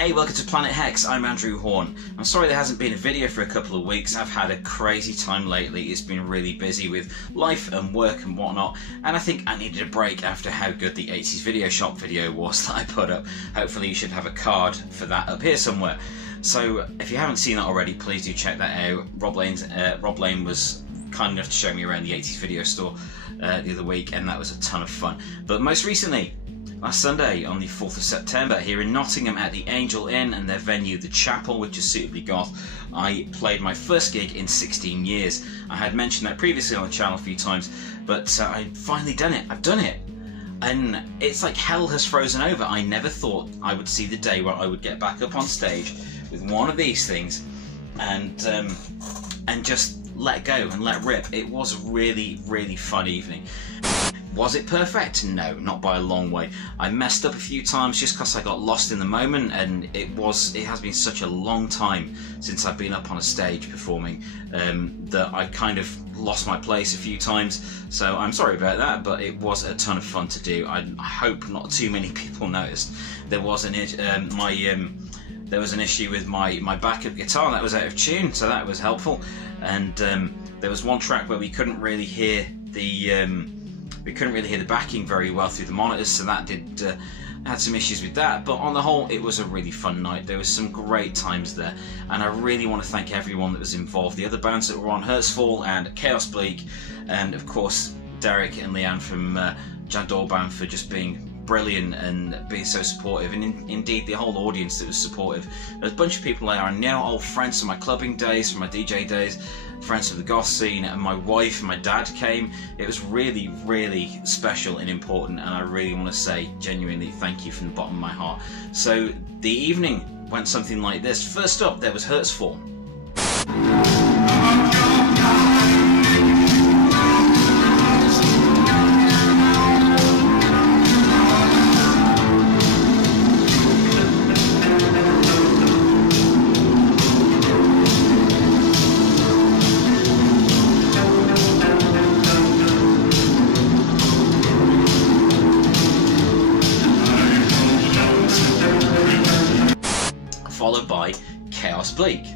Hey, welcome to Planet Hex. I'm Andrew Hawnt. I'm sorry there hasn't been a video for a couple of weeks. I've had a crazy time lately. It's been really busy with life and work and whatnot, and I think I needed a break after how good the 80s video shop video was that I put up. Hopefully you should have a card for that up here somewhere. So if you haven't seen that already, please do check that out. Rob Lane was kind enough to show me around the 80s video store the other week, and that was a ton of fun. But most recently, last Sunday on the 4th of September here in Nottingham at the Angel Inn and their venue The Chapel, which is suitably goth, I played my first gig in 16 years. I had mentioned that previously on the channel a few times, but I've finally done it. I've done it. And it's like hell has frozen over. I never thought I would see the day where I would get back up on stage with one of these things and just let go and let rip. It was a really, really fun evening. Was it perfect? No, not by a long way. I messed up a few times just because I got lost in the moment, and it has been such a long time since I've been up on a stage performing that I kind of lost my place a few times. So I'm sorry about that, but it was a ton of fun to do. I hope not too many people noticed. There was an issue with my backup guitar that was out of tune, so that was helpful. And there was one track where we couldn't really hear the backing very well through the monitors, so that had some issues with that. But on the whole, it was a really fun night. There was some great times there, and I really want to thank everyone that was involved. The other bands that were on, Hertzfall and Chaos Bleak, and of course Derek and Leanne from Jan Doyle Band for just being brilliant and being so supportive, and indeed the whole audience that was supportive. There's a bunch of people there I know, old friends from my clubbing days, from my DJ days, friends from the goth scene, and my wife and my dad came. It was really, really special and important, and I really want to say genuinely thank you from the bottom of my heart. So the evening went something like this. First up, there was Hertzfall. Followed by Chaos Bleak.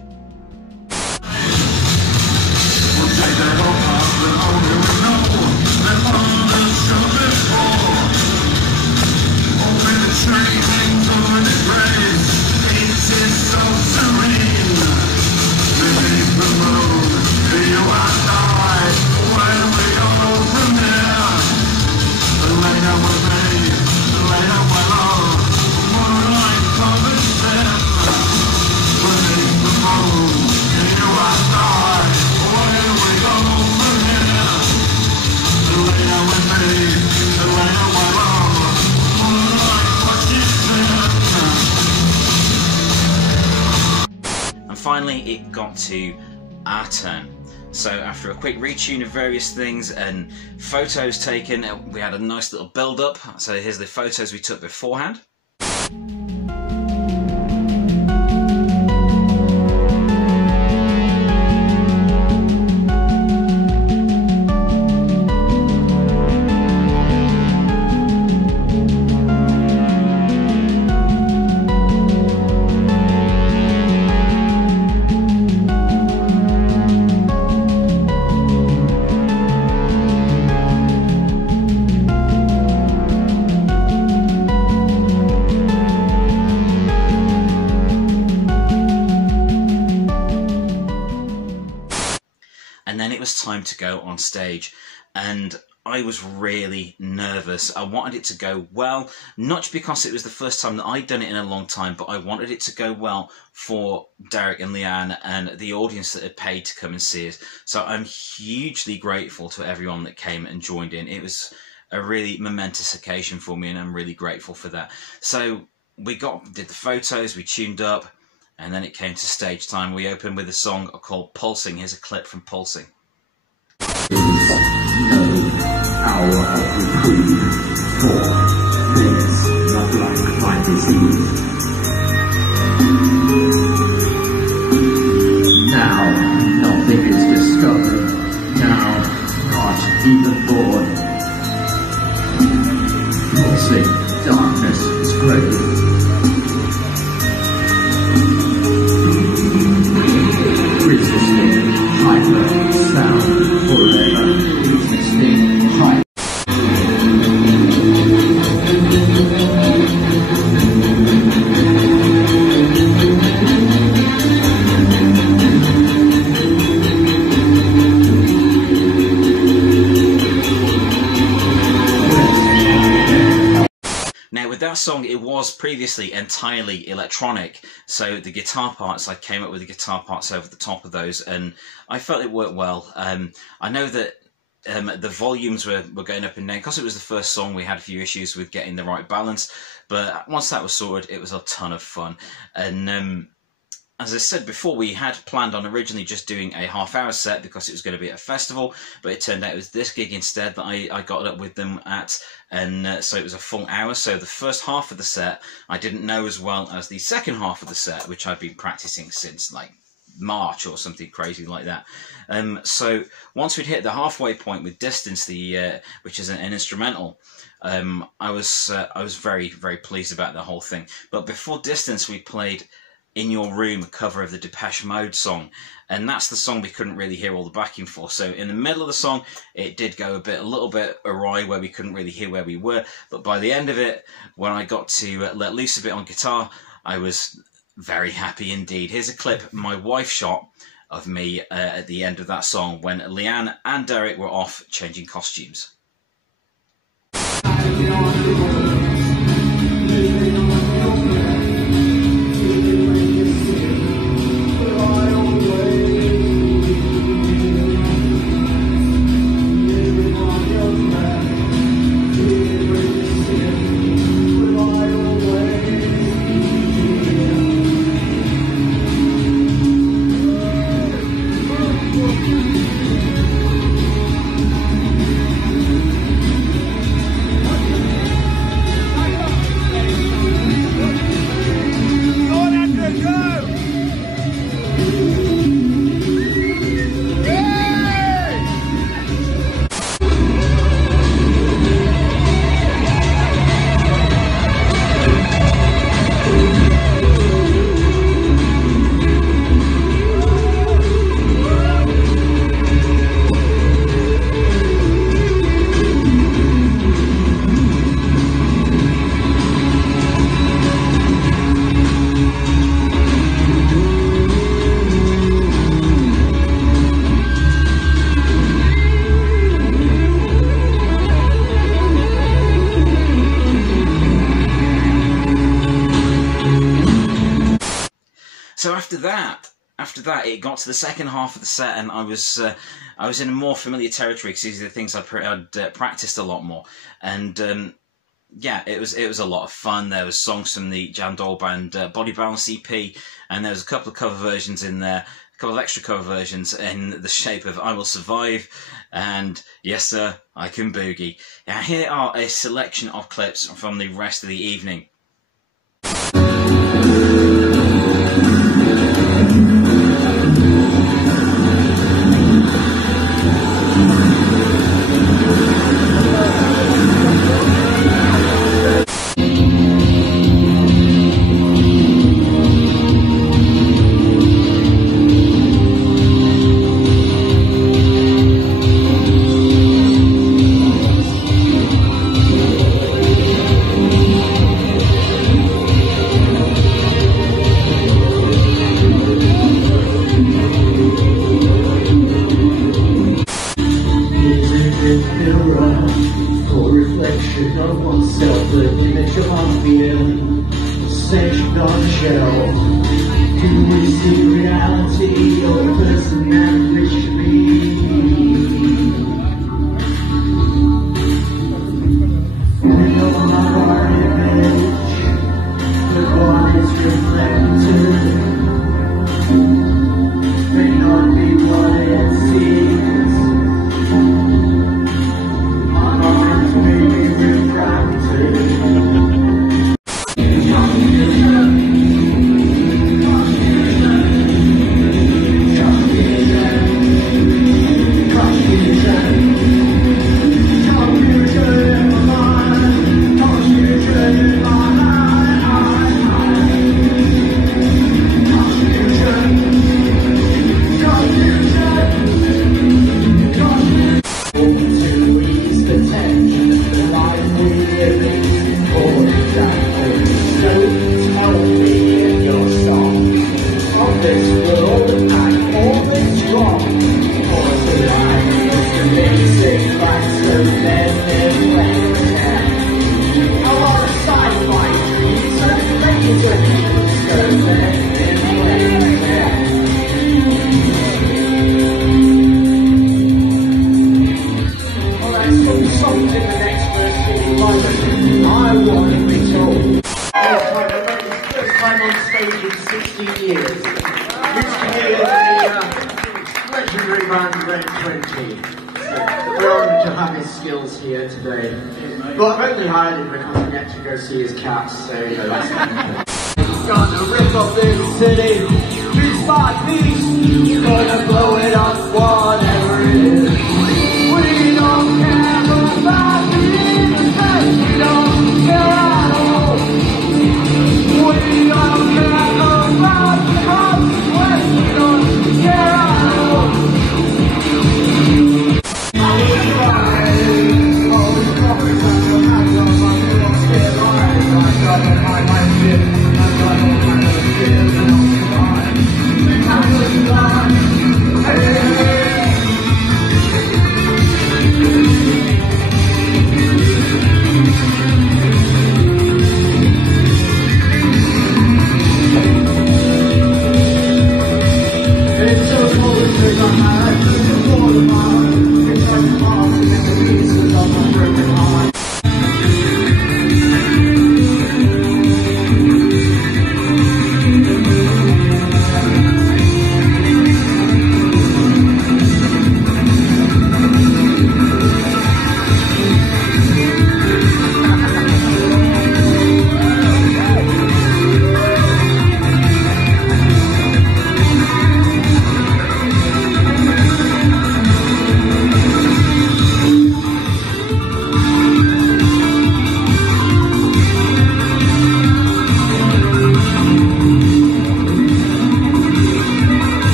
Finally, it got to our turn. So after a quick retune of various things and photos taken, we had a nice little build-up. So here's the photos we took beforehand. And then it was time to go on stage, and I was really nervous. I wanted it to go well, not just because it was the first time that I'd done it in a long time, but I wanted it to go well for Derek and Leanne and the audience that had paid to come and see us. So I'm hugely grateful to everyone that came and joined in. It was a really momentous occasion for me, and I'm really grateful for that. So we did the photos, we tuned up, and then it came to stage time. We opened with a song called Pulsing. Here's a clip from Pulsing. No hour of reprieve, for things not like my disease. Now nothing is discovered, now not even born. Pulsing darkness is great. song, it was previously entirely electronic, so the guitar parts, I came up with the guitar parts over the top of those, and I felt it worked well. I know that the volumes were going up and down. Because it was the first song, we had a few issues with getting the right balance, but once that was sorted, it was a ton of fun. And as I said before, we had planned on originally just doing a half-hour set because it was going to be at a festival, but it turned out it was this gig instead that I got up with them at, and so it was a full hour. So the first half of the set I didn't know as well as the second half of the set, which I'd been practicing since like March or something crazy like that. So once we'd hit the halfway point with Distance, which is an instrumental, I was very, very pleased about the whole thing. But before Distance, we played In Your Room, a cover of the Depeche Mode song, and that's the song we couldn't really hear all the backing for. So in the middle of the song, it did go a little bit awry where we couldn't really hear where we were, but by the end of it, when I got to let loose a bit on guitar, I was very happy indeed. Here's a clip my wife shot of me at the end of that song when Leanne and Derek were off changing costumes. So after that, it got to the second half of the set, and I was in a more familiar territory because these are the things I'd practiced a lot more. And yeah, it was a lot of fun. There was songs from the Jan Doyle Band Body Balance EP, and there was a couple of cover versions in there, a couple of extra cover versions in the shape of I Will Survive and Yes Sir, I Can Boogie. Now here are a selection of clips from the rest of the evening. 20. We're honoured to have his skills here today. Well, I've only hired him because we get to go see his cats, so you know, that's He's gonna rip up this city, piece by piece, gonna blow it up, whatever it is. We don't care about the innocent, we don't care at all. We don't care about the consequence, we don't care at all.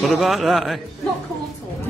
What about that, eh? Not cool at all.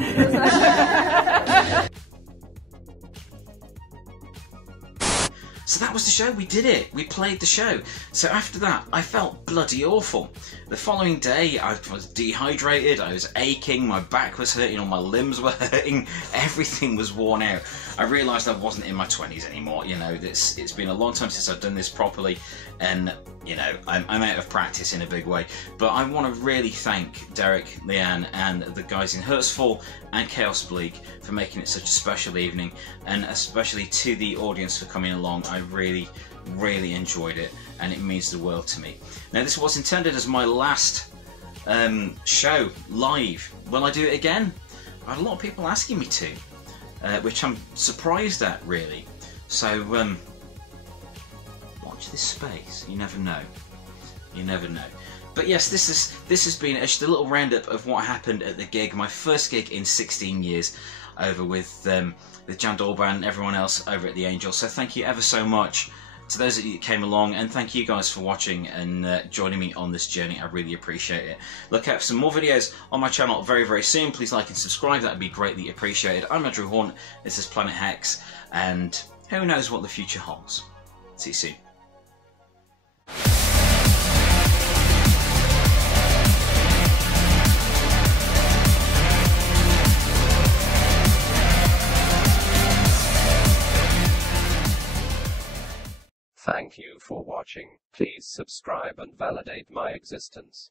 So that was the show, we did it, we played the show. So after that, I felt bloody awful. The following day, I was dehydrated, I was aching, my back was hurting, all my limbs were hurting, everything was worn out. I realised I wasn't in my 20s anymore, you know, it's been a long time since I've done this properly, and, you know, I'm out of practice in a big way. But I want to really thank Derek, Leanne, and the guys in Hertzfall and Chaos Bleak for making it such a special evening, and especially to the audience for coming along. I really enjoyed it, and it means the world to me. Now, this was intended as my last show live. Will I do it again? I had a lot of people asking me to, which I'm surprised at, really. So watch this space. You never know. You never know. But yes, this has been just a little roundup of what happened at the gig, my first gig in 16 years, over with Jan Doyle Band and everyone else over at the Angel. So thank you ever so much to those of you that came along, and thank you guys for watching and joining me on this journey. I really appreciate it. Look out for some more videos on my channel very soon. Please like and subscribe, that would be greatly appreciated. I'm Andrew Hawnt, this is Planet Hex, and who knows what the future holds. See you soon. Thank you for watching. Please subscribe and validate my existence.